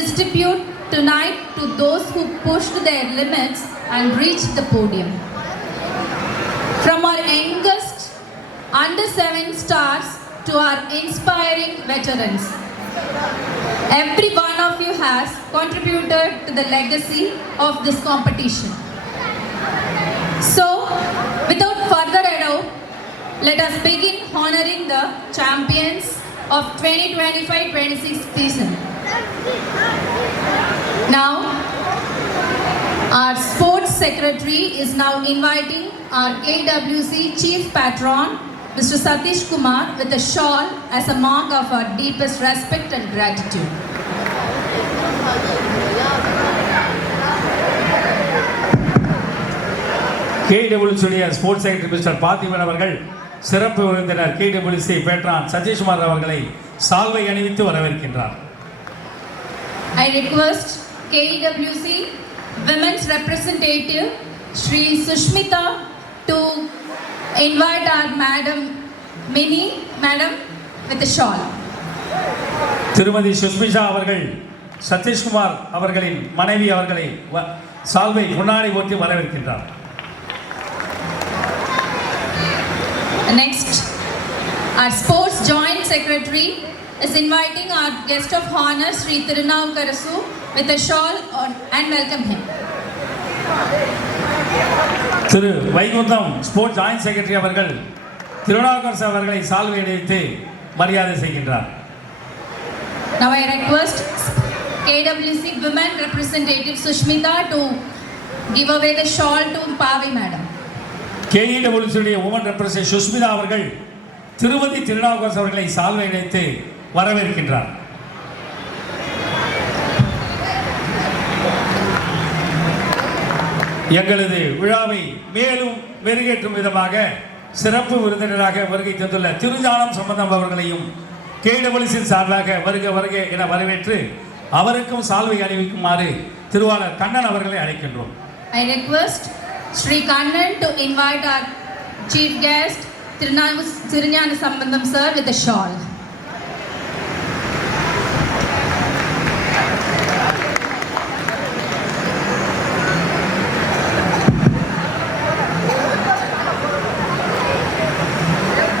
distribute tonight to those who pushed their limits and reached the podium. From our youngest under 7 stars to our inspiring veterans, every one of you has contributed to the legacy of this competition. So, without further ado, let us begin honoring the champions of 2025-26 season. Now, our sports secretary is now inviting our KWC chief patron, Mr. Satish Kumar, with a shawl as a mark of our deepest respect and gratitude. KWC sports secretary mister Parthiban அவர்கள் சிறப்பு விருந்தினர் KWC patron Satishkumar அவர்களை சால்வை அணிவித்து வரவேற்கின்றார். I request KWC women's representative Shri Sushmita to invite our Madam Mini Madam with a shawl. திருமதி சுஷ்மிதா அவர்கள் சதீஷ்குமார் அவர்களின் மனைவி அவர்களை சால்வை முன்னாடி ஓட்டி வரவேற்கின்றார். Next, our sports joint secretary is inviting our guest of honor Sri Tirunavukarasu with a shawl and welcome him. Thiru Vaikundam sports joint secretary அவர்கள் திருநாவுக்கரசு அவர்களை சால்வை அணிவித்து மரியாதை செய்கின்றார். Now I request KWC women representative Sushmita to give away the shawl to Pavi madam. KWC woman representative Sushmita அவர்கள் திருமதி திருநாவுக்கரசு அவர்களை சால்வை அணிவித்து வரவேற்கின்றார். எங்களது விழாவை மேலும் மெருகேற்றும் விதமாக சிறப்பு விருந்தினராக வருகை தந்துள்ள திருஞானம் சம்பந்தம் அவர்களையும் KWC சார்பாக வருக வருக என வரவேற்று அவருக்கும் சால்வை அணிவிக்குமாறு திருவாளர் கண்ணன் அவர்களை அழைக்கின்றோம். I request Sri Kannan to invite our chief guest Tirunana Sambandam sir with a shawl.